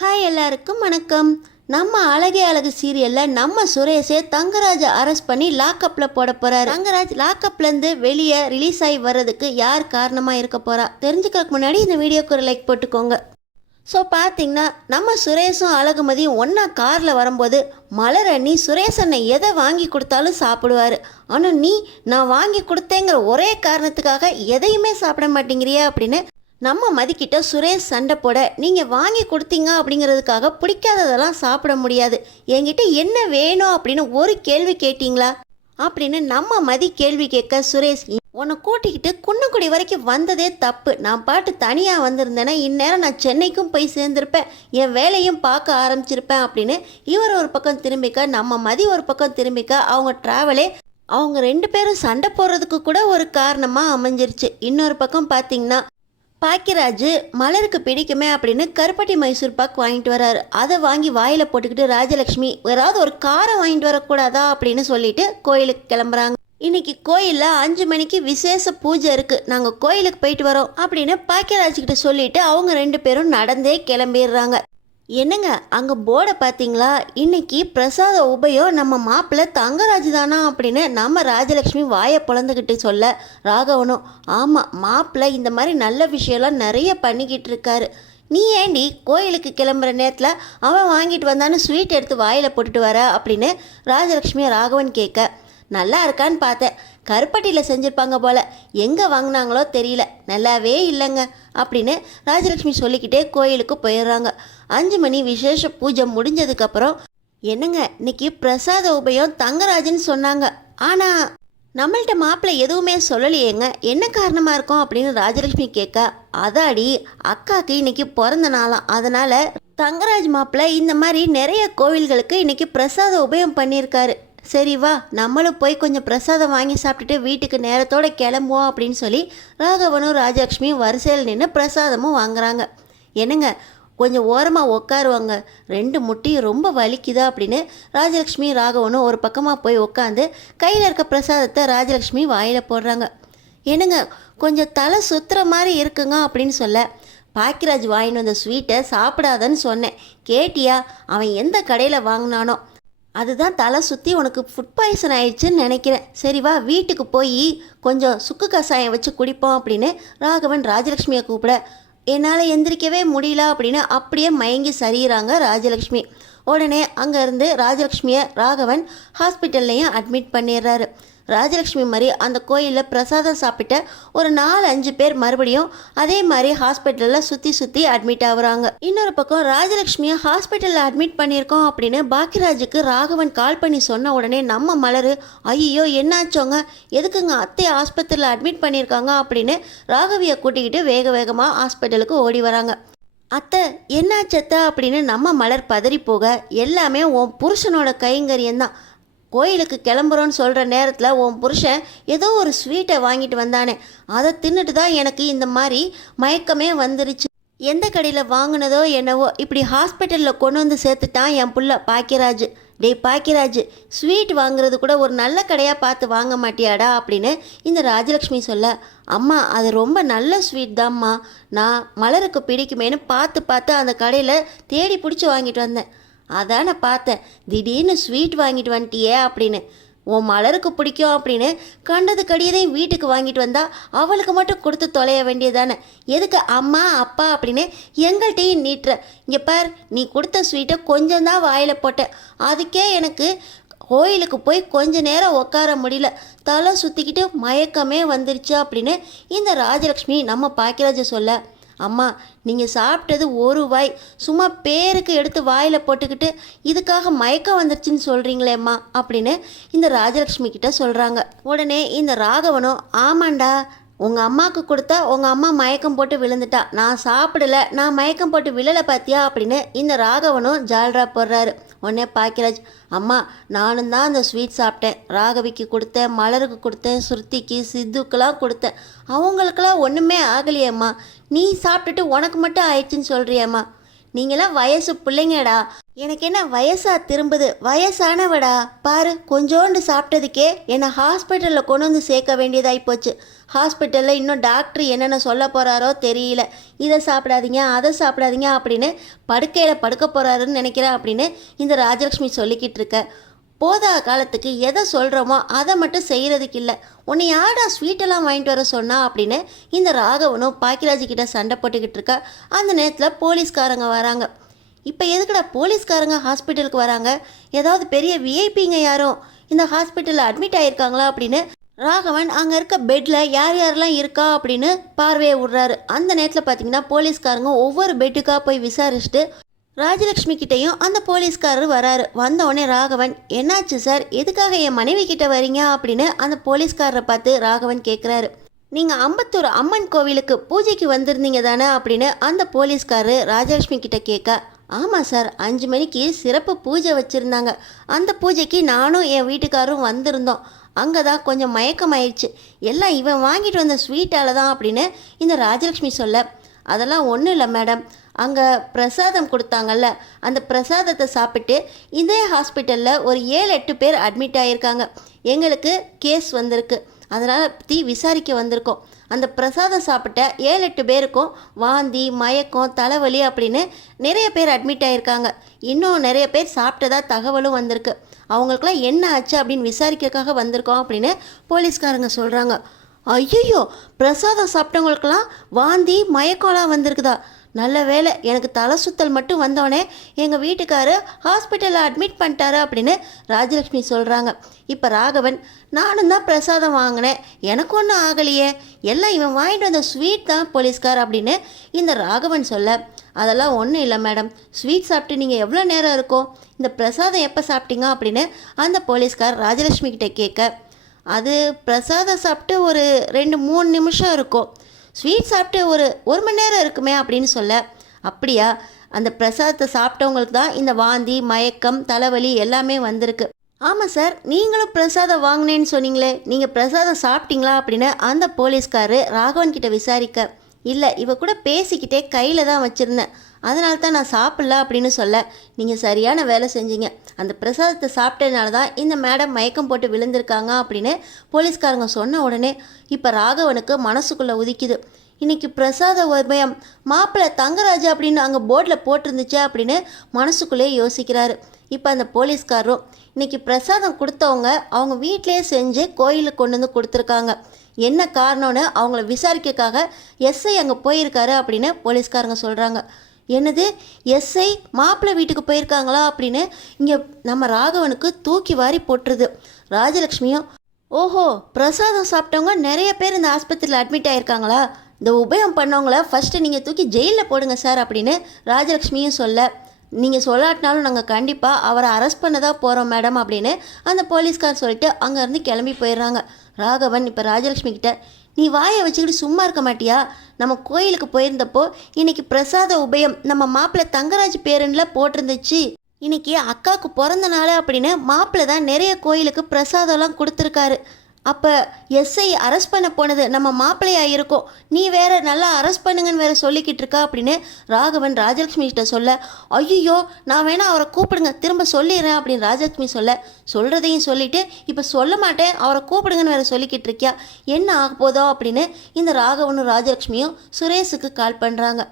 Hi எல்லாருக்கும் வணக்கம். நம்ம அழகே அழகு சீரியலில் நம்ம சுரேஷே தங்கராஜை அரெஸ்ட் பண்ணி லாக்கப்பில் போட போகிறாரு. தங்கராஜ் லாக்கப்லேருந்து வெளியே ரிலீஸ் ஆகி வர்றதுக்கு யார் காரணமாக இருக்க போகிறா தெரிஞ்சுக்கிறதுக்கு முன்னாடி இந்த வீடியோக்கு ஒரு லைக் போட்டுக்கோங்க. ஸோ பார்த்தீங்கன்னா நம்ம சுரேஷும் அழகுமதியும் ஒன்றா காரில் வரும்போது மலர் அண்ணி சுரேஷ் அண்ணன் எதை வாங்கி கொடுத்தாலும் சாப்பிடுவார். ஆனால் நான் வாங்கி கொடுத்தேங்கிற ஒரே காரணத்துக்காக எதையுமே சாப்பிட மாட்டேங்கிறியா அப்படின்னு நம்ம மதிக்கிட்ட சுரேஷ் சண்டை போட, நீங்கள் வாங்கி கொடுத்தீங்க அப்படிங்கிறதுக்காக பிடிக்காததெல்லாம் சாப்பிட முடியாது, என்கிட்ட என்ன வேணும் அப்படின்னு ஒரு கேள்வி கேட்டிங்களா அப்படின்னு நம்ம மதி கேள்வி கேட்க, சுரேஷ் உன்னை கூட்டிக்கிட்டு குன்னக்குடி வரைக்கும் வந்ததே தப்பு, நான் பாட்டு தனியாக வந்திருந்தேன்னா இந்நேரம் நான் சென்னைக்கும் போய் சேர்ந்துருப்பேன், என் வேலையும் பார்க்க ஆரம்பிச்சிருப்பேன் அப்படின்னு இவர் ஒரு பக்கம் திரும்பிக்க, நம்ம மதி ஒரு பக்கம் திரும்பிக்க, அவங்க ட்ராவலே அவங்க ரெண்டு பேரும் சண்டை போடுறதுக்கு கூட ஒரு காரணமாக அமைஞ்சிருச்சு. இன்னொரு பக்கம் பார்த்தீங்கன்னா பாக்கியராஜ் மலருக்கு பிடிக்குமே அப்படின்னு கருப்பட்டி மைசூர் பாக் வாங்கிட்டு வராரு. அதை வாங்கி வாயில் போட்டுக்கிட்டு ராஜலக்ஷ்மி ஏதாவது ஒரு காரம் வாங்கிட்டு வரக்கூடாதா அப்படின்னு சொல்லிட்டு கோயிலுக்கு கிளம்புறாங்க. இன்னைக்கு கோயிலில் 5 மணிக்கு விசேஷ பூஜை இருக்குது, நாங்கள் கோயிலுக்கு போயிட்டு வரோம் அப்படின்னு பாக்கியராஜ்கிட்ட சொல்லிட்டு அவங்க ரெண்டு பேரும் நடந்தே கிளம்பிடுறாங்க. என்னங்க அங்கே போர்டை பார்த்தீங்களா, இன்னைக்கு பிரசாத உபயம் நம்ம மாப்பிள்ளை தங்கராஜ் தானா அப்படின்னு நம்ம ராஜலக்ஷ்மி வாயை பொழந்துக்கிட்டு சொல்ல, ராகவனும் ஆமாம் மாப்பிள்ளை இந்த மாதிரி நல்ல விஷயம்லாம் நிறைய பண்ணிக்கிட்டு இருக்காரு, நீ ஏண்டி கோயிலுக்கு கிளம்புற நேரத்தில் அவன் வாங்கிட்டு வந்தான்னு ஸ்வீட் எடுத்து வாயில் போட்டுட்டு வர அப்படின்னு ராஜலக்ஷ்மியை ராகவன் கேட்க, நல்லா இருக்கான்னு பார்த்தேன், கருப்பட்டியில் செஞ்சுருப்பாங்க போல், எங்கே வாங்கினாங்களோ தெரியல, நல்லாவே இல்லைங்க அப்படின்னு ராஜலக்ஷ்மி சொல்லிக்கிட்டே கோயிலுக்கு போயிடுறாங்க. 5 மணி விசேஷ பூஜை முடிஞ்சதுக்கப்புறம், என்னங்க இன்னைக்கு பிரசாத உபயம் தங்கராஜன்னு சொன்னாங்க, ஆனால் நம்மள்கிட்ட மாப்பிள்ளை எதுவுமே சொல்லலையேங்க, என்ன காரணமாக இருக்கும் அப்படின்னு ராஜலக்ஷ்மி கேட்க, அதாடி அக்காவுக்கு இன்னைக்கு பிறந்த நாளாம், அதனால் தங்கராஜ் மாப்பிள்ளை இந்த மாதிரி நிறைய கோவில்களுக்கு இன்னைக்கு பிரசாத உபயம் பண்ணியிருக்காரு, சரி வா நம்மளும் போய் கொஞ்சம் பிரசாதம் வாங்கி சாப்பிட்டுட்டு வீட்டுக்கு நேரத்தோடு கிளம்புவோம் அப்படின்னு சொல்லி ராகவனும் ராஜலக்ஷ்மியும் வரிசையில் நின்று பிரசாதமும் வாங்குறாங்க. என்னங்க கொஞ்சம் ஓரமாக உட்காருவாங்க, 2 முட்டியும் ரொம்ப வலிக்குதா அப்படின்னு ராஜலக்ஷ்மி ராகவனும் ஒரு பக்கமாக போய் உட்காந்து கையில் இருக்க பிரசாதத்தை ராஜலக்ஷ்மி வாயில் போடுறாங்க. என்னங்க கொஞ்சம் தலை சுற்றுற மாதிரி இருக்குங்க அப்படின்னு சொல்ல, பாக்கியராஜ் வாங்கிட்டு வந்த ஸ்வீட்டை சாப்பிடாதன்னு சொன்னேன், கேட்டியா, அவன் எந்த கடையில் வாங்கினானோ அதுதான் தலை சுற்றி உனக்கு ஃபுட் பாய்சன் ஆயிடுச்சுன்னு நினைக்கிறேன், சரி வா வீட்டுக்கு போய் கொஞ்சம் சுக்கு கஷாயம் வச்சு குடிப்போம் அப்படின்னு ராகவன் ராஜலக்ஷ்மியை கூப்பிட, என்னால் எந்திரிக்கவே முடியல அப்படின்னு அப்படியே மயங்கி சரிகிறாங்க ராஜலக்ஷ்மி. உடனே அங்கேருந்து ராஜலக்ஷ்மியை ராகவன் ஹாஸ்பிட்டல்லையும் அட்மிட் பண்ணிடுறாரு. ராஜலக்ஷ்மி மாதிரி அந்த கோயிலில் பிரசாதம் சாப்பிட்ட ஒரு 4-5 பேர் மறுபடியும் அதே மாதிரி ஹாஸ்பிட்டலில் சுற்றி அட்மிட் ஆகுறாங்க. இன்னொரு பக்கம் ராஜலக்ஷ்மியை ஹாஸ்பிட்டலில் அட்மிட் பண்ணியிருக்கோம் அப்படின்னு பாக்கியராஜுக்கு ராகவன் கால் பண்ணி சொன்ன உடனே நம்ம மலர், ஐயோ என்னாச்சோங்க, எதுக்குங்க அத்தையை ஆஸ்பத்திரியில் அட்மிட் பண்ணியிருக்காங்க அப்படின்னு ராகவியை கூட்டிக்கிட்டு வேகமாக ஹாஸ்பிட்டலுக்கு ஓடி வராங்க. அத்தை என்னாச்சத்த அப்படின்னு நம்ம மலர் பதறி போக, எல்லாமே உன் புருஷனோட கைங்கரியம்தான், கோயிலுக்கு கிளம்புறோன்னு சொல்கிற நேரத்தில் உன் புருஷன் ஏதோ ஒரு ஸ்வீட்டை வாங்கிட்டு வந்தானே, அதை தின்னுட்டு தான் எனக்கு இந்த மாதிரி மயக்கமே வந்துருச்சு, எந்த கடையில் வாங்கினதோ என்னவோ இப்படி ஹாஸ்பிட்டலில் கொண்டு வந்து சேர்த்துட்டான் என் புள்ள பாக்கியராஜ். டேய் பாக்கியராஜ், ஸ்வீட் வாங்குறது கூட ஒரு நல்ல கடையாக பார்த்து வாங்க மாட்டியாடா அப்படின்னு இந்த ராஜலக்ஷ்மி சொல்ல, அம்மா அது ரொம்ப நல்ல ஸ்வீட் தான்ம்மா, நான் மலருக்கு பிடிக்குமேனு பார்த்து அந்த கடையில் தேடி பிடிச்சி வாங்கிட்டு வந்தேன், அதான் நான் பார்த்தேன் திடீர்னு ஸ்வீட் வாங்கிட்டு வந்துட்டியே அப்படின்னு, உன் மலருக்கு பிடிக்கும் அப்படின்னு கண்டது கடியதையும் வீட்டுக்கு வாங்கிட்டு வந்தா அவளுக்கு மட்டும் கொடுத்து தொலைய வேண்டியதானே, எதுக்கு அம்மா அப்பா அப்படின்னு எங்கள்கிட்டையும் நீட்டுற, இங்கே பார் நீ கொடுத்த ஸ்வீட்டை கொஞ்சம் தான் வாயில் போட்டேன், அதுக்கே எனக்கு கோயிலுக்கு போய் கொஞ்ச நேரம் உட்கார முடியல, தலை சுற்றிக்கிட்டு மயக்கமே வந்துருச்சு அப்படின்னு இந்த ராஜலக்ஷ்மி நம்ம பாக்கியராஜ சொல்ல, அம்மா நீங்கள் சாப்பிட்டது ஒரு வாய், சும்மா பேருக்கு எடுத்து வாயில் போட்டுக்கிட்டு இதுக்காக மயக்கம் வந்துருச்சுன்னு சொல்கிறீங்களேம்மா அப்படின்னு இந்த ராஜலக்ஷ்மி கிட்ட சொல்கிறாங்க. உடனே இந்த ராகவனும், ஆமாண்டா உங்கள் அம்மாவுக்கு கொடுத்தா உங்கள் அம்மா மயக்கம் போட்டு விழுந்துட்டா, நான் சாப்பிடல, நான் மயக்கம் போட்டு விழலை பார்த்தியா அப்படின்னு இந்த ராகவனும் ஜால்ரா போடுறாரு. உடனே பாக்கியராஜ், அம்மா நானும் தான் அந்த ஸ்வீட் சாப்பிட்டேன், ராகவிக்கு கொடுத்தேன், மலருக்கு கொடுத்தேன், ஸ்ருதிக்கு சித்துக்கெல்லாம் கொடுத்தேன், அவங்களுக்கெல்லாம் ஒன்றுமே ஆகலையேம்மா, நீ சாப்பிட்டுட்டு உனக்கு மட்டும் ஆயிடுச்சுன்னு சொல்கிறியம்மா, நீங்களாம் வயசு பிள்ளைங்கடா. எனக்கு என்ன வயசா திரும்புது, வயசானவடா. பாரு, கொஞ்சோண்டு சாப்பிட்டதுக்கே என்னை ஹாஸ்பிட்டலில் கொண்டு வந்து சேர்க்க வேண்டியதாகி போச்சு. ஹாஸ்பிட்டலில் இன்னும் டாக்டர் என்னென்ன சொல்ல போகிறாரோ தெரியல. இதை சாப்பிடாதீங்க, அதை சாப்பிடாதீங்க அப்படின்னு படுக்கையில் படுக்க போகிறாருன்னு நினைக்கிறேன் அப்படின்னு இந்த ராஜலக்ஷ்மி சொல்லிக்கிட்டு இருக்க. போதா காலத்துக்கு எதை சொல்கிறோமோ அதை மட்டும் செய்கிறதுக்கு இல்லை. உன்னை யாரா ஸ்வீட்டெல்லாம் வாங்கிட்டு வர சொன்னா அப்படின்னு இந்த ராகவனும் பாக்கியராஜ்கிட்ட சண்டை போட்டுக்கிட்டு இருக்க. அந்த நேரத்தில் போலீஸ்காரங்க வராங்க. இப்போ எதுக்குடா போலீஸ்காரங்க ஹாஸ்பிட்டலுக்கு வராங்க? ஏதாவது பெரிய விஐபிங்க யாரும் இந்த ஹாஸ்பிட்டலில் அட்மிட் ஆகியிருக்காங்களா அப்படின்னு ராகவன் அங்கே இருக்க பெட்டில் யார் யாரெல்லாம் இருக்கா அப்படின்னு பார்வையை விடுறாரு. அந்த நேரத்தில் பார்த்தீங்கன்னா போலீஸ்காரங்க ஒவ்வொரு பெட்டுக்காக போய் விசாரிச்சுட்டு ராஜலக்ஷ்மி கிட்டேயும் அந்த போலீஸ்காரர் வராரு. வந்தவுடனே ராகவன், என்னாச்சு சார், எதுக்காக என் மனைவி கிட்ட வரீங்க அப்படின்னு அந்த போலீஸ்காரரை பார்த்து ராகவன் கேட்குறாரு. நீங்கள் அம்பத்தூர் அம்மன் கோவிலுக்கு பூஜைக்கு வந்திருந்தீங்க தானே அப்படின்னு அந்த போலீஸ்காரர் ராஜலக்ஷ்மி கிட்ட கேட்க, ஆமாம் சார், 5 மணிக்கு சிறப்பு பூஜை வச்சுருந்தாங்க. அந்த பூஜைக்கு நானும் என் வீட்டுக்காரும் வந்திருந்தோம். அங்கே தான் கொஞ்சம் மயக்கமாயிடுச்சு. எல்லாம் இவன் வாங்கிட்டு வந்த ஸ்வீட்டால் தான் அப்படின்னு இந்த ராஜலக்ஷ்மி சொல்ல, அதெல்லாம் ஒன்றும் இல்லை மேடம், அங்கே பிரசாதம் கொடுத்தாங்கல்ல, அந்த பிரசாதத்தை சாப்பிட்டு இதே ஹாஸ்பிட்டலில் ஒரு 7-8 பேர் அட்மிட் ஆகியிருக்காங்க. எங்களுக்கு கேஸ் வந்திருக்கு, அதனால் பற்றி விசாரிக்க வந்திருக்கோம். அந்த பிரசாதம் சாப்பிட்ட 7-8 பேருக்கும் வாந்தி, மயக்கம், தலைவலி அப்படின்னு நிறைய பேர் அட்மிட் ஆகியிருக்காங்க. இன்னும் நிறைய பேர் சாப்பிட்டதா தகவலும் வந்திருக்கு. அவங்களுக்குலாம் என்ன ஆச்சு அப்படின்னு விசாரிக்கிறதுக்காக வந்திருக்கோம் அப்படின்னு போலீஸ்காரங்க சொல்கிறாங்க. ஐயோ, பிரசாதம் சாப்பிட்டவங்களுக்கெல்லாம் வாந்தி மயக்கம்லாம் வந்திருக்குதா? நல்ல வேலை, எனக்கு தலை சுத்தல் மட்டும் வந்தோடனே எங்கள் வீட்டுக்காரு ஹாஸ்பிட்டலில் அட்மிட் பண்ணிட்டாரு அப்படின்னு ராஜலக்ஷ்மி சொல்கிறாங்க. இப்போ ராகவன், நானும் தான் பிரசாதம் வாங்கினேன், எனக்கு ஒன்றும் ஆகலையே, எல்லாம் இவன் வாங்கிட்டு வந்த ஸ்வீட் தான் போலீஸ்கார் அப்படின்னு இந்த ராகவன் சொல்ல, அதெல்லாம் ஒன்றும் இல்லை மேடம், ஸ்வீட் சாப்பிட்டு நீங்கள் எவ்வளோ நேரம் இருக்கும், இந்த பிரசாதம் எப்போ சாப்பிட்டீங்க அப்படின்னு அந்த போலீஸ்கார் ராஜலக்ஷ்மி கிட்டே கேட்க, அது பிரசாதம் சாப்பிட்டு ஒரு 2-3 நிமிஷம் இருக்கும், ஸ்வீட் சாப்பிட்டு ஒரு மணி நேரம் இருக்குமே அப்படின்னு சொல்ல, அப்படியா, அந்த பிரசாதத்தை சாப்பிட்டவங்களுக்கு தான் இந்த வாந்தி, மயக்கம், தலைவலி எல்லாமே வந்திருக்கு. ஆமாம் சார், நீங்களும் பிரசாதம் வாங்கினேன்னு சொன்னீங்களே, நீங்கள் பிரசாதம் சாப்பிட்டீங்களா அப்படின்னு அந்த போலீஸ்காரு ராகவன் கிட்ட விசாரிக்க, இல்லை, இவ கூட பேசிக்கிட்டே கையில் தான் வச்சுருந்தேன், அதனால தான் நான் சாப்பிட்ல அப்படின்னு சொல்ல, நீங்கள் சரியான வேலை செஞ்சீங்க, அந்த பிரசாதத்தை சாப்பிட்டதுனால தான் இந்த மேடம் மயக்கம் போட்டு விழுந்திருக்காங்க அப்படின்னு போலீஸ்காரங்க சொன்ன உடனே இப்போ ராகவனுக்கு மனசுக்குள்ளே உதிக்குது. இன்றைக்கி பிரசாத உபயம் மாப்பிள்ளை தங்கராஜ் அப்படின்னு அங்கே போர்டில் போட்டிருந்துச்சு அப்படின்னு மனசுக்குள்ளே யோசிக்கிறாரு. இப்போ அந்த போலீஸ்காரரும், இன்றைக்கி பிரசாதம் கொடுத்தவங்க அவங்க வீட்டிலே செஞ்சு கோயிலுக்கு கொண்டு வந்து கொடுத்துருக்காங்க, என்ன காரணம்னு அவங்கள விசாரிக்கிறதுக்காக எஸ்ஐ அங்கே போயிருக்காரு அப்படின்னு போலீஸ்காரங்க சொல்கிறாங்க. என்னது, எஸ்ஐ மாப்பிள்ளை வீட்டுக்கு போயிருக்காங்களா அப்படின்னு இங்கே நம்ம ராகவனுக்கு தூக்கி வாரி போட்டுருது. ராஜலக்ஷ்மியும், ஓஹோ, பிரசாதம் சாப்பிட்டவங்க நிறைய பேர் இந்த ஆஸ்பத்திரியில் அட்மிட் ஆகிருக்காங்களா, இந்த உபயம் பண்ணவங்கள ஃபஸ்ட்டு நீங்கள் தூக்கி ஜெயிலில் போடுங்க சார் அப்படின்னு ராஜலக்ஷ்மியும் சொல்ல, நீங்கள் சொல்லாட்டினாலும் நாங்கள் கண்டிப்பாக அவரை அரெஸ்ட் பண்ண தான் போகிறோம் மேடம் அப்படின்னு அந்த போலீஸ்கார் சொல்லிட்டு அங்கேருந்து கிளம்பி போயிடுறாங்க. ராகவன் இப்போ ராஜலக்ஷ்மி கிட்ட, நீ வாயை வச்சுக்கிட்டு சும்மா இருக்க மாட்டியா, நம்ம கோயிலுக்கு போயிருந்தப்போ இன்னைக்கு பிரசாத உபயம் நம்ம மாப்பிள்ளை தங்கராஜ் பேருன்னில் போட்டிருந்துச்சு, இன்னைக்கு அக்காவுக்கு பிறந்த நாள் அப்படின்னு மாப்பிள்ளை தான் நிறைய கோயிலுக்கு பிரசாதம்லாம் கொடுத்துருக்காரு, அப்போ எஸ்ஐ அரெஸ்ட் பண்ண போனது நம்ம மாப்பிள்ளையாக இருக்கும், நீ வேற நல்லா அரெஸ்ட் பண்ணுங்கன்னு வேற சொல்லிக்கிட்டு இருக்கா அப்படின்னு ராகவன் ராஜலக்ஷ்மி கிட்ட சொல்ல, ஐயோ, நான் வேணா அவரை கூப்பிடுங்க திரும்ப சொல்லிடுறேன் அப்படின்னு ராஜலக்ஷ்மி சொல்கிறதையும் சொல்லிட்டு, இப்போ சொல்ல மாட்டேன் அவரை கூப்பிடுங்கன்னு வேற சொல்லிக்கிட்டு இருக்கியா, என்ன ஆக போதோ அப்படின்னு இந்த ராகவனும் ராஜலக்ஷ்மியும் சுரேஷுக்கு கால் பண்ணுறாங்க.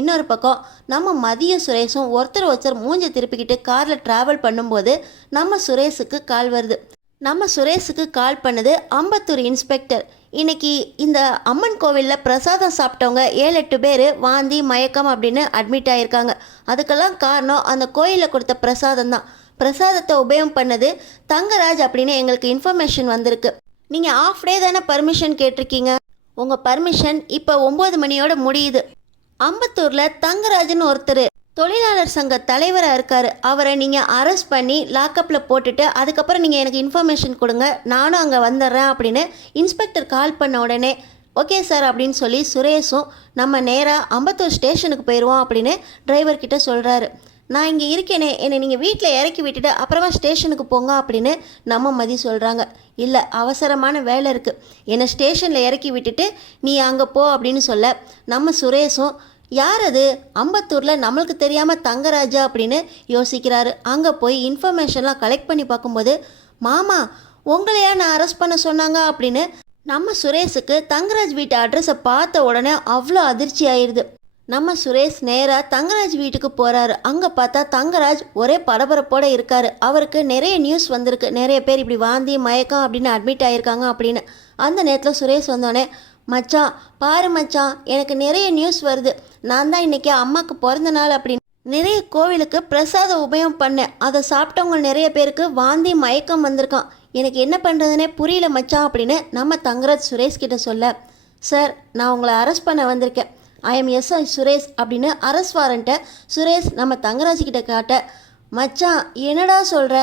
இன்னொரு பக்கம் நம்ம மதியம் சுரேஷும் ஒருத்தர் மூஞ்சை திருப்பிக்கிட்டு காரில் ட்ராவல் பண்ணும்போது நம்ம சுரேஷுக்கு கால் வருது. நம்ம சுரேஷுக்கு கால் பண்ணது அம்பத்தூர் இன்ஸ்பெக்டர். இன்னைக்கு இந்த அம்மன் கோவிலில் பிரசாதம் சாப்பிட்டவங்க 7-8 பேர் வாந்தி மயக்கம் அப்படின்னு அட்மிட் ஆகியிருக்காங்க. அதுக்கெல்லாம் காரணம் அந்த கோயிலில் கொடுத்த பிரசாதம் தான். பிரசாதத்தை உபயோகம் பண்ணது தங்கராஜ் அப்படின்னு எங்களுக்கு இன்ஃபர்மேஷன் வந்திருக்கு. நீங்கள் ஆஃப் டே தானே பர்மிஷன் கேட்டிருக்கீங்க, உங்கள் பர்மிஷன் இப்போ 9 மணியோட முடியுது. அம்பத்தூரில் தங்கராஜன் ஒருத்தர் தொழிலாளர் சங்க தலைவராக இருக்கார், அவரை நீங்கள் அரெஸ்ட் பண்ணி லாக்கப்பில் போட்டுட்டு அதுக்கப்புறம் நீங்கள் எனக்கு இன்ஃபர்மேஷன் கொடுங்க, நானும் அங்கே வந்துடுறேன் அப்படின்னு இன்ஸ்பெக்டர் கால் பண்ண உடனே ஓகே சார் அப்படின்னு சொல்லி சுரேஷும் நம்ம நேராக அம்பத்தூர் ஸ்டேஷனுக்கு போயிடுவோம் அப்படின்னு டிரைவர்கிட்ட சொல்கிறாரு. நான் இங்கே இருக்கேனே, என்னை நீங்கள் வீட்டில் இறக்கி விட்டுட்டு அப்புறமா ஸ்டேஷனுக்கு போங்க அப்படின்னு நம்ம மதி சொல்கிறாங்க. இல்லை, அவசரமான வேலை இருக்குது, என்னை ஸ்டேஷனில் இறக்கி விட்டுட்டு நீ அங்கே போ அப்படின்னு சொல்ல, நம்ம சுரேஷும் யார் அது அம்பத்தூரில் நம்மளுக்கு தெரியாமல் தங்கராஜா அப்படின்னு யோசிக்கிறாரு. அங்கே போய் இன்ஃபர்மேஷன்லாம் கலெக்ட் பண்ணி பார்க்கும்போது, மாமா உங்களையா நான் அரெஸ்ட் பண்ண சொன்னாங்க அப்படின்னு நம்ம சுரேஷுக்கு தங்கராஜ் வீட்டு அட்ரஸை பார்த்த உடனே அவ்வளோ அதிர்ச்சி ஆயிடுது. நம்ம சுரேஷ் நேராக தங்கராஜ் வீட்டுக்கு போகிறாரு. அங்கே பார்த்தா தங்கராஜ் ஒரே பரபரப்போடு இருக்கார். அவருக்கு நிறைய நியூஸ் வந்திருக்கு, நிறைய பேர் இப்படி வாந்தி மயக்கம் அப்படின்னு அட்மிட் ஆகியிருக்காங்க அப்படின்னு. அந்த நேரத்தில் சுரேஷ் வந்தோடனே, மச்சான் பாரு மச்சான், எனக்கு நிறைய நியூஸ் வருது. நான் தான் இன்றைக்கி அம்மாவுக்கு பிறந்த நாள் அப்படின்னு நிறைய கோவிலுக்கு பிரசாதம் உபயோகம் பண்ணேன். அதை சாப்பிட்டவங்க நிறைய பேருக்கு வாந்தி மயக்கம் வந்திருக்கான். எனக்கு என்ன பண்ணுறதுனே புரியல மச்சான் அப்படின்னு நம்ம தங்கராஜ் சுரேஷ் கிட்ட சொல்ல, சார் நான் உங்களை அரெஸ்ட் பண்ண வந்திருக்கேன், ஐஎம் எஸ்ஐ சுரேஷ் அப்படின்னு அரெஸ்ட் வாரண்ட்டை சுரேஷ் நம்ம தங்கராஜ் கிட்ட காட்ட, மச்சான் என்னடா சொல்கிற,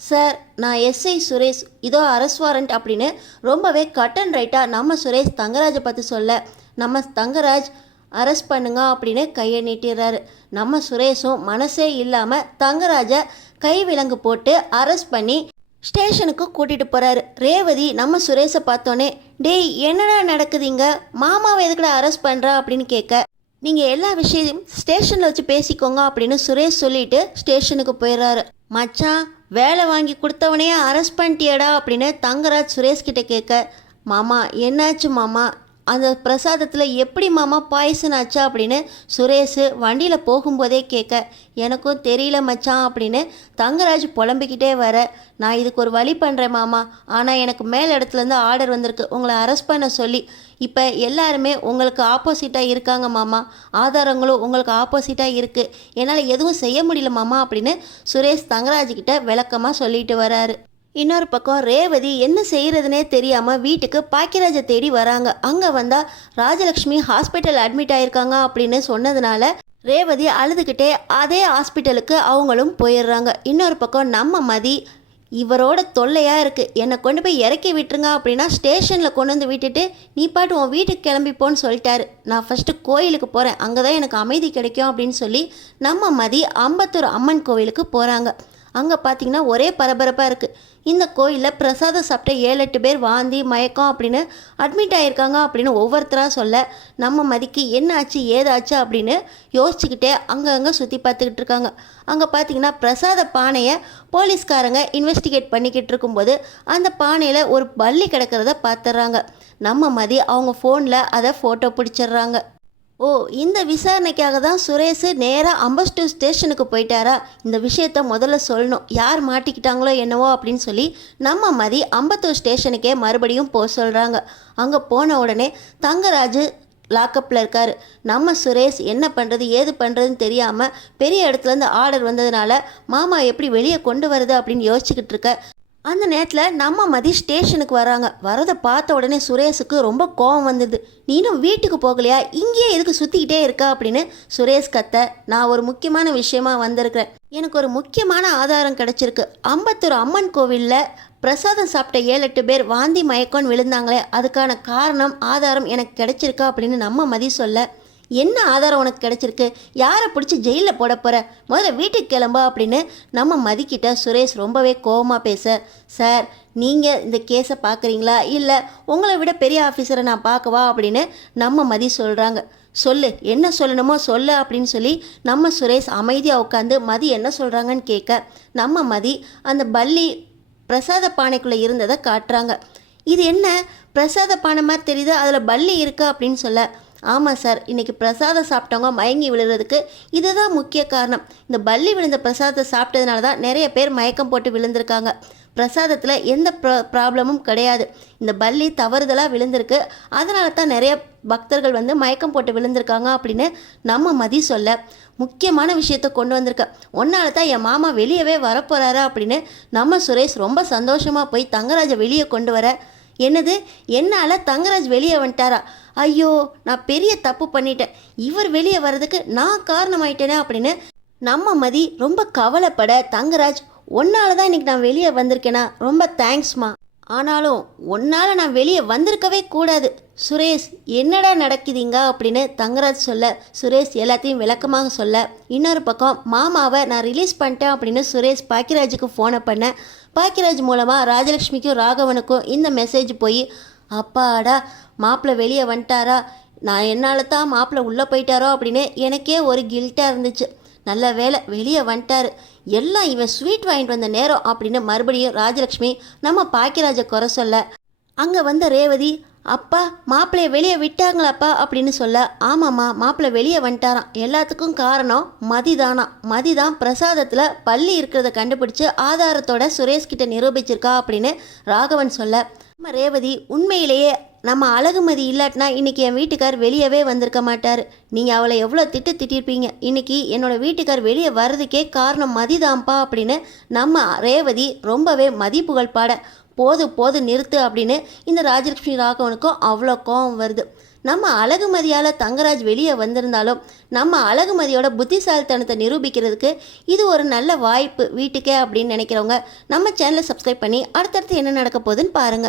சார் நான் எஸ்ஐ சுரேஷ், இதோ அரெஸ்ட் வாரண்ட் அப்படின்னு ரொம்பவே கட் அண்ட் ரைட்டாக நம்ம சுரேஷ் தங்கராஜை பற்றி சொல்ல, நம்ம தங்கராஜ் அரெஸ்ட் பண்ணுங்க அப்படின்னு கையை நீட்டிடுறாரு. நம்ம சுரேஷும் மனசே இல்லாமல் தங்கராஜை கை விலங்கு போட்டு அரெஸ்ட் பண்ணி ஸ்டேஷனுக்கு கூட்டிகிட்டு போகிறாரு. ரேவதி நம்ம சுரேஷை பார்த்தோன்னே, டேய் என்னடா நடக்குதுங்க, மாமாவை எதுக்கடா அரெஸ்ட் பண்ணுறா அப்படின்னு கேட்க, நீங்கள் எல்லா விஷயத்தையும் ஸ்டேஷனில் வச்சு பேசிக்கோங்க அப்படின்னு சுரேஷ் சொல்லிட்டு ஸ்டேஷனுக்கு போயிடுறாரு. மச்சான் வேலை வாங்கி கொடுத்தவனையே அரெஸ்ட் பண்ணிட்டியடா அப்படின்னு தங்கராஜ் சுரேஷ் கிட்ட கேட்க, மாமா என்னாச்சு மாமா, அந்த பிரசாதத்தில் எப்படி மாமா பாய்சன் ஆச்சா அப்படின்னு சுரேஷ் வண்டியில் போகும்போதே கேட்க, எனக்கும் தெரியல மச்சான் அப்படின்னு தங்கராஜ் புலம்பிக்கிட்டே வர, நான் இதுக்கு ஒரு வழி பண்ணுறேன் மாமா, ஆனால் எனக்கு மேல் இடத்துலேருந்து ஆர்டர் வந்திருக்கு உங்களை அரெஸ்ட் பண்ண சொல்லி. இப்போ எல்லாருமே உங்களுக்கு ஆப்போசிட்டாக இருக்காங்க மாமா, ஆதாரங்களும் உங்களுக்கு ஆப்போசிட்டாக இருக்குது, என்னால் எதுவும் செய்ய முடியல மாமா அப்படின்னு சுரேஷ் தங்கராஜ்கிட்ட விளக்கமாக சொல்லிட்டு வராரு. இன்னொரு பக்கம் ரேவதி என்ன செய்கிறதுனே தெரியாமல் வீட்டுக்கு பாக்கியராஜை தேடி வராங்க. அங்கே வந்தால் ராஜலக்ஷ்மி ஹாஸ்பிட்டல் அட்மிட் ஆயிருக்காங்க அப்படின்னு சொன்னதுனால ரேவதி அழுதுகிட்டே அதே ஹாஸ்பிட்டலுக்கு அவங்களும் போயிடுறாங்க. இன்னொரு பக்கம் நம்ம மதி, இவரோட தொல்லையாக இருக்குது, என்னை கொண்டு போய் இறக்கி விட்டுருங்க அப்படின்னா ஸ்டேஷனில் கொண்டு வந்து விட்டுட்டு நீ பாட்டு உன் வீட்டுக்கு கிளம்பிப்போன்னு சொல்லிட்டாரு. நான் ஃபஸ்ட்டு கோயிலுக்கு போகிறேன், அங்கே தான் எனக்கு அமைதி கிடைக்கும் அப்படின்னு சொல்லி நம்ம மதி அம்பத்தூர் அம்மன் கோவிலுக்கு போகிறாங்க. அங்கே பார்த்திங்கன்னா ஒரே பரபரப்பாக இருக்குது. இந்த கோயிலில் பிரசாதம் சாப்பிட்ட 7-8 பேர் வாந்தி மயக்கம் அப்படின்னு அட்மிட் ஆகியிருக்காங்க அப்படின்னு ஒவ்வொருத்தராக சொல்ல, நம்ம மதிக்கு என்ன ஆச்சு ஏதாச்சு அப்படின்னு யோசிச்சுக்கிட்டே அங்கங்கே சுற்றி பார்த்துக்கிட்டு இருக்காங்க. அங்கே பார்த்திங்கன்னா பிரசாத பானையை போலீஸ்காரங்க இன்வெஸ்டிகேட் பண்ணிக்கிட்டு இருக்கும்போது அந்த பானையில் ஒரு பல்லி கிடக்கிறத பார்த்துட்றாங்க. நம்ம மதி அவங்க ஃபோனில் அதை ஃபோட்டோ பிடிச்சிடுறாங்க. ஓ, இந்த விசாரணைக்காக தான் சுரேஷ் நேராக அம்பத்தூர் ஸ்டேஷனுக்கு போயிட்டாரா, இந்த விஷயத்த முதல்ல சொல்லணும், யார் மாட்டிக்கிட்டாங்களோ என்னவோ அப்படின்னு சொல்லி நம்ம மதி அம்பத்தூர் ஸ்டேஷனுக்கே மறுபடியும் போக சொல்கிறாங்க. அங்கே போன உடனே தங்கராஜ் லாக்கப்பில் இருக்கார். நம்ம சுரேஷ் என்ன பண்ணுறது ஏது பண்ணுறதுன்னு தெரியாமல் பெரிய இடத்துலேருந்து ஆர்டர் வந்ததுனால மாமா எப்படி வெளியே கொண்டு வருது அப்படின்னு யோசிச்சுக்கிட்டு இருக்க அந்த நேரத்தில் நம்ம மதி ஸ்டேஷனுக்கு வராங்க. வரதை பார்த்த உடனே சுரேஷுக்கு ரொம்ப கோபம் வந்தது. நீனும் வீட்டுக்கு போகலையா, இங்கேயே எதுக்கு சுற்றிக்கிட்டே இருக்கா அப்படின்னு சுரேஷ் கத்த, நான் ஒரு முக்கியமான விஷயமா வந்திருக்கிறேன், எனக்கு ஒரு முக்கியமான ஆதாரம் கிடச்சிருக்கு. அம்பத்தூர் அம்மன் கோவிலில் பிரசாதம் சாப்பிட்ட 7-8 பேர் வாந்தி மயக்கம்னு விழுந்தாங்களே, அதுக்கான காரணம் ஆதாரம் எனக்கு கிடைச்சிருக்கா அப்படின்னு நம்ம மதி சொல்ல, என்ன ஆதாரம் உனக்கு கிடச்சிருக்கு, யாரை பிடிச்சி ஜெயிலில் போட போகிற, முதல்ல வீட்டுக்கு கிளம்பா அப்படின்னு நம்ம மதிக்கிட்ட சுரேஷ் ரொம்பவே கோபமாக பேச, சார் நீங்கள் இந்த கேஸை பார்க்குறீங்களா இல்லை உங்களை விட பெரிய ஆஃபீஸரை நான் பார்க்கவா அப்படின்னு நம்ம மதி சொல்கிறாங்க. சொல்லு, என்ன சொல்லணுமோ சொல்லு அப்படின்னு சொல்லி நம்ம சுரேஷ் அமைதியாக உட்காந்து மதி என்ன சொல்கிறாங்கன்னு கேட்க, நம்ம மதி அந்த பல்லி பிரசாத பானைக்குள்ளே இருந்ததை காட்டுறாங்க. இது என்ன பிரசாத பானை மாதிரி தெரியுது, அதில் பல்லி இருக்கா அப்படின்னு சொல்ல, ஆமாம் சார், இன்றைக்கி பிரசாதம் சாப்பிட்டவங்க மயங்கி விழுறதுக்கு இதுதான் முக்கிய காரணம். இந்த பல்லி விழுந்த பிரசாதத்தை சாப்பிட்டதுனால தான் நிறைய பேர் மயக்கம் போட்டு விழுந்திருக்காங்க. பிரசாதத்தில் எந்த ப்ராப்ளமும் கிடையாது, இந்த பல்லி தவறுதலாக விழுந்திருக்கு, அதனால தான் நிறைய பக்தர்கள் வந்து மயக்கம் போட்டு விழுந்திருக்காங்க அப்படின்னு நம்ம மதி சொல்ல, முக்கியமான விஷயத்தை கொண்டு வந்திருக்க, ஒன்னால தான் என் மாமா வெளியவே வரப்போகிறாரா அப்படின்னு நம்ம சுரேஷ் ரொம்ப சந்தோஷமாக போய் தங்கராஜை வெளியே கொண்டு வர, என்னது என்னால் தங்கராஜ் வெளியே வந்துட்டாரா, ஐயோ நான் பெரிய தப்பு பண்ணிட்டேன், இவர் வெளியே வர்றதுக்கு நான் காரணமாயிட்டேனே அப்படின்னு நம்ம மதி ரொம்ப கவலைப்பட, தங்கராஜ் ஒன்னால தான் இன்றைக்கி நான் வெளியே வந்திருக்கேனா, ரொம்ப தேங்க்ஸ்மா, ஆனாலும் ஒன்னால் நான் வெளியே வந்திருக்கவே கூடாது. சுரேஷ் என்னடா நடக்குதுங்க அப்படின்னு தங்கராஜ் சொல்ல, சுரேஷ் எல்லாத்தையும் விளக்கமாக சொல்ல, இன்னொரு பக்கம் மாமாவை நான் ரிலீஸ் பண்ணிட்டேன் அப்படின்னு சுரேஷ் பாக்கியராஜுக்கு ஃபோனை பண்ண, பாக்கியராஜ் மூலமாக ராஜலக்ஷ்மிக்கும் ராகவனுக்கும் இந்த மெசேஜ் போய், அப்பாடா மாப்பிள்ளை வெளியே வந்துட்டாரா, நான் என்னால் தான் மாப்பிள்ளை உள்ளே போயிட்டாரோ அப்படின்னு எனக்கே ஒரு கில்ட்டாக இருந்துச்சு. நல்ல வேலை வெளியே வந்துட்டாரு. எல்லாம் இவன் ஸ்வீட் வாங்கிட்டு வந்த நேரம் அப்படின்னு மறுபடியும் ராஜலக்ஷ்மி நம்ம பாக்கியராஜை குறை சொல்ல, அங்கே வந்த ரேவதி, அப்பா மாப்பிள்ளைய வெளியே விட்டாங்களாப்பா அப்படின்னு சொல்ல, ஆமாம்மா மாப்பிள்ளை வெளியே வந்துட்டாராம். எல்லாத்துக்கும் காரணம் மதிதானா. மதிதான் பிரசாதத்தில் பள்ளி இருக்கிறத கண்டுபிடிச்சு ஆதாரத்தோட சுரேஷ்கிட்ட நிரூபிச்சிருக்கா அப்படின்னு ராகவன் சொல்ல, நம்ம ரேவதி, உண்மையிலேயே நம்ம அழகுமதி இல்லாட்டினா இன்றைக்கி என் வீட்டுக்கார் வெளியவே வந்திருக்க மாட்டார். நீங்கள் அவளை எவ்வளோ திட்டிருப்பீங்க. இன்றைக்கி என்னோடய வீட்டுக்கார் வெளியே வர்றதுக்கே காரணம் மதிதான்ப்பா அப்படின்னு நம்ம ரேவதி ரொம்பவே மதிப்புகள் பாட, போது நிறுத்து அப்படின்னு இந்த ராஜலக்ஷ்மி ராகவனுக்கும் அவ்வளோ கோபம் வருது. நம்ம அழகுமதியால் தங்கராஜ் வெளியே வந்திருந்தாலும் நம்ம அழகுமதியோட புத்திசாலித்தனத்தை நிரூபிக்கிறதுக்கு இது ஒரு நல்ல வாய்ப்பு வீட்டுக்கே அப்படின்னு நினைக்கிறவங்க நம்ம சேனலை சப்ஸ்கிரைப் பண்ணி அடுத்தடுத்து என்ன நடக்க போகுதுன்னு பாருங்கள்.